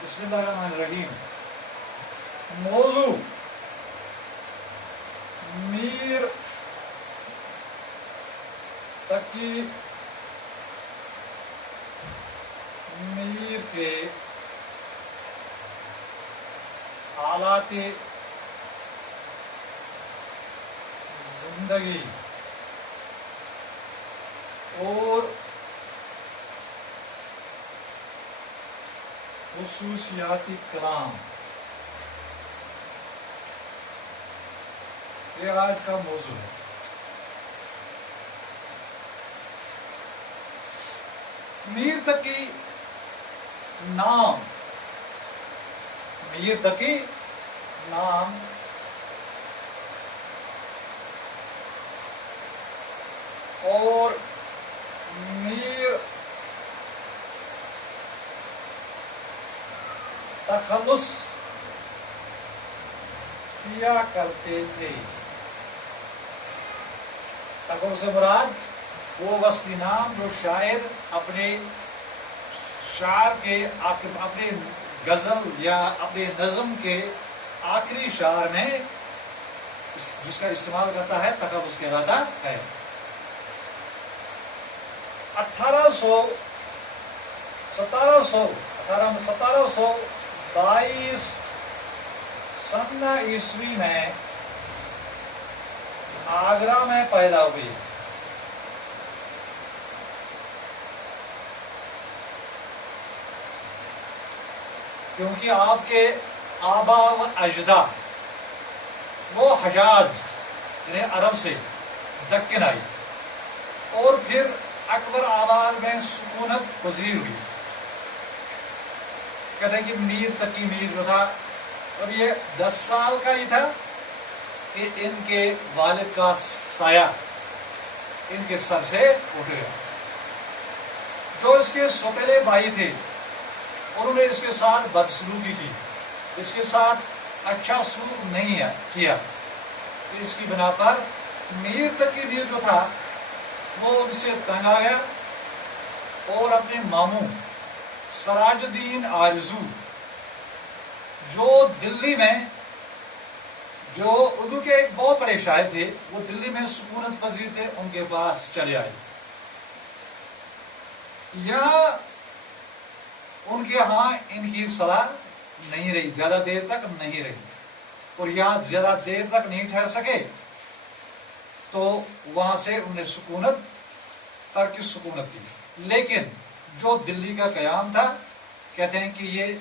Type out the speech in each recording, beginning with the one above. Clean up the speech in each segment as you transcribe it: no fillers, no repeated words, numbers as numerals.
बिस्मिल्लाहिर्रहमानिर्रहीम। मौजू मीर तकी मीर के हालात जिंदगी और खुसूसियाती कलाम, ये आज का मौजू है। मीर तकी नाम, मीर तकी नाम और मीर तखल्लुस किया करते थे। तखल्लुस से मुराद वो वस्ती नाम जो शायर अपने शार के अपने गजल या अपने नज्म के आखिरी शार में जिसका इस्तेमाल करता है, तखल्लुस कहलाता है। 1722 सन्ना ईस्वी में आगरा में पैदा हुई। क्योंकि आपके आबा व अजदा वो हजाज यानी अरब से दक्कन आई और फिर अकबर आबाद में सुकूनत पजीर हुई। कहते हैं कि मीर तकी मीर जो था, और ये 10 साल का ही था कि इनके वालिद का साया इनके सर से उठ गया। जो इसके सौतेले भाई थे उन्होंने इसके साथ बदसलूकी की, इसके साथ अच्छा सलूक नहीं किया। तो इसकी बिना पर मीर तकी मीर जो था वो उनसे तंग आ गया और अपने मामू सराजुद्दीन आरजू जो दिल्ली में, जो उर्दू के एक बहुत बड़े शायर थे, वो दिल्ली में सुकूनत पजीर थे, उनके पास चले आए। यहाँ उनके यहाँ इनकी सलाह नहीं रही, ज्यादा देर तक नहीं रही, और यहाँ ज्यादा देर तक नहीं ठहर सके तो वहां से उन्हें सुकूनत तर्क सुकूनत की। लेकिन जो दिल्ली का कयाम था, कहते हैं कि ये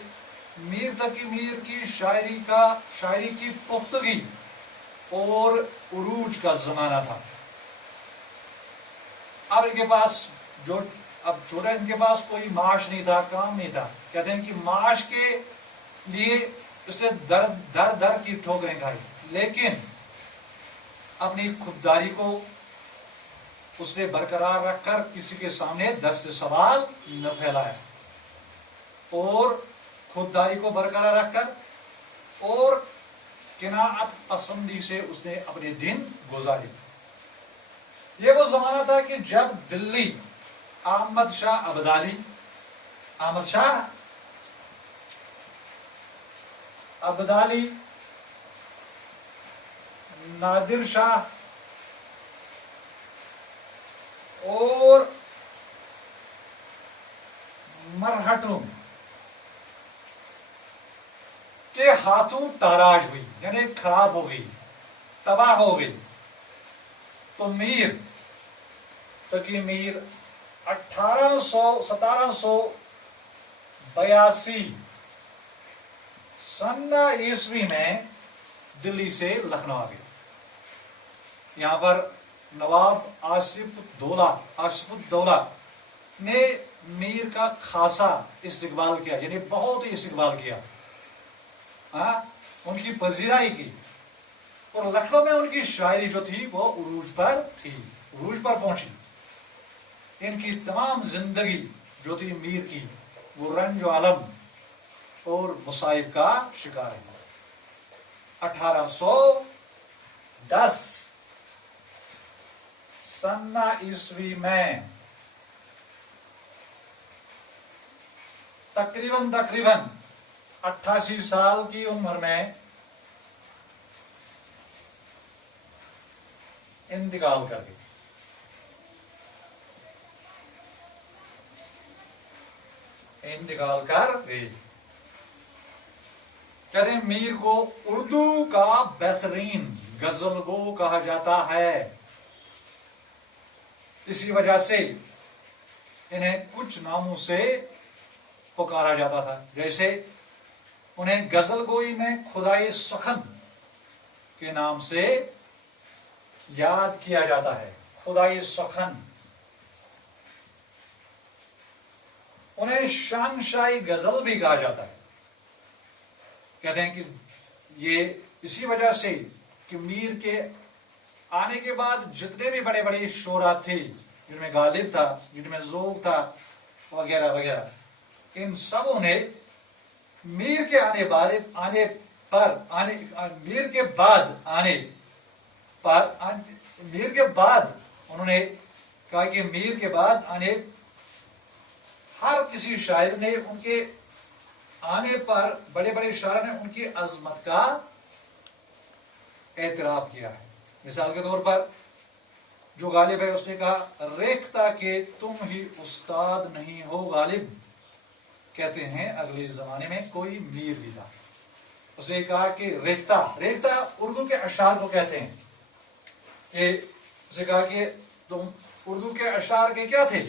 मीर तकी मीर की शायरी की पुख्तगी और उरूज का जमाना था। अब इनके पास इनके पास कोई माश नहीं था, काम नहीं था। कहते हैं कि माश के लिए उसने दर की ठोकरें खाई, लेकिन अपनी खुददारी को उसने बरकरार रखकर किसी के सामने दस्त सवाल न फैलाया, और खुददारी को बरकरार रखकर और किनाअत पसंदी से उसने अपने दिन गुजारे। ये वो जमाना था कि जब दिल्ली अहमद शाह अब्दाली, नादिर शाह और मरहटों के हाथों ताराज हुई, यानी खराब हो गई, तबाह हो गई। तो मीर तकी मीर 1782 सन्ना ईस्वी में दिल्ली से लखनऊ आ गए। यहाँ पर नवाब आसिफुद्दौला ने मीर का खासा इस्तकबाल किया, यानी बहुत ही इस्तकबाल किया, उनकी पजीराई की, और लखनऊ में उनकी शायरी जो थी वो उरूज पर पहुंची। इनकी तमाम जिंदगी जो थी मीर की, वो रंज आलम और मुसाइब का शिकार है। 1810 सन्ना ईस्वी में तकरीबन 88 साल की उम्र में इंतकाल कर गई। इंतकाल कर गई। कहते हैं मीर को उर्दू का बेहतरीन गजल गो कहा जाता है। इसी वजह से इन्हें कुछ नामों से पुकारा जाता था, जैसे उन्हें गजल गोई में खुदाई सखन के नाम से याद किया जाता है। खुदाई सखन। उन्हें शानशाही गजल भी कहा जाता है। कहते हैं कि ये इसी वजह से कि मीर के आने के बाद जितने भी बड़े बड़े शोरा थे, जिनमें गालिब था, जिनमें ज़ोग था, वगैरह वगैरह, इन सबों ने मीर के मीर के बाद उन्होंने कहा कि मीर के बाद आने हर किसी शायर ने उनके आने पर, बड़े बड़े शायर ने उनकी अजमत का एतराफ किया है। मिसाल के तौर पर जो गालिब है उसने कहा, रेख्ता के तुम ही उस्ताद नहीं हो गालिब, कहते हैं अगले जमाने में कोई मीर भी था। उसने कहा कि रेख्ता उर्दू के अशार को कहते हैं। कि उसने कहा कि तुम उर्दू के अशार के क्या थे?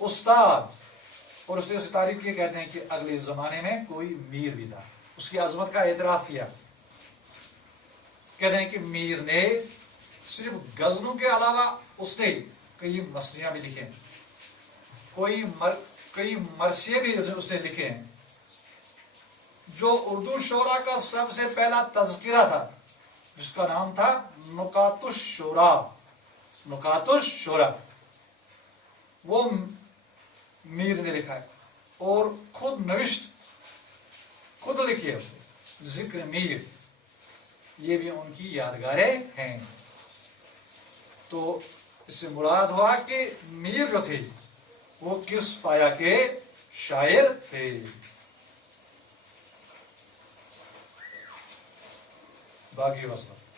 उस्ताद। और उसने उस तारीफ की, कहते हैं कि अगले जमाने में कोई मीर भी था। उसकी अजमत का एतराफ किया। कहते हैं कि मीर ने सिर्फ गजलों के अलावा उसने कई मसलियां भी लिखे, कई मरसिए भी उसने लिखे हैं। जो उर्दू शोरा का सबसे पहला तज़किरा था, जिसका नाम था नुकातुश शोरा, वो मीर ने लिखा है। और खुद लिखी है उसने, जिक्र मीर। ये भी उनकी यादगारें हैं। तो इससे मुराद हुआ कि मीर जो थे वो किस पाया के शायर थे। बाकी वसल्लम।